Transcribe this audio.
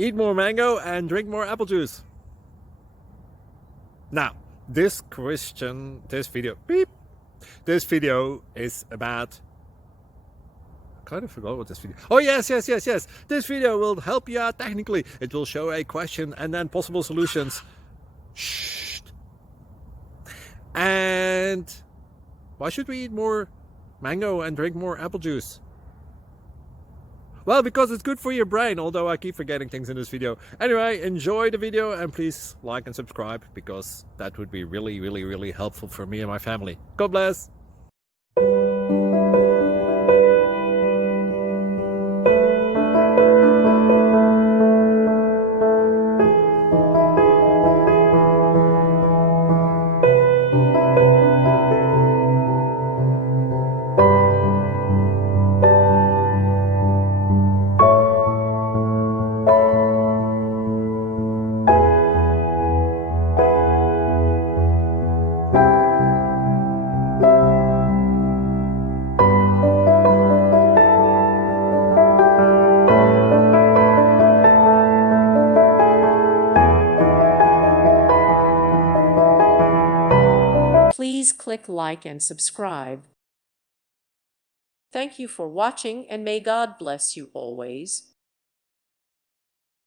eat more mango and drink more apple juice. Now, this video is about, I kind of forgot what this video. Oh yes. This video will help you out technically. It will show a question and then possible solutions. Shh. And why should we eat more mango and drink more apple juice? Well, because it's good for your brain, although I keep forgetting things in this video. Anyway, enjoy the video and please like and subscribe, because that would be really helpful for me and my family. God bless! Please click like and subscribe. Thank you for watching, and may God bless you always.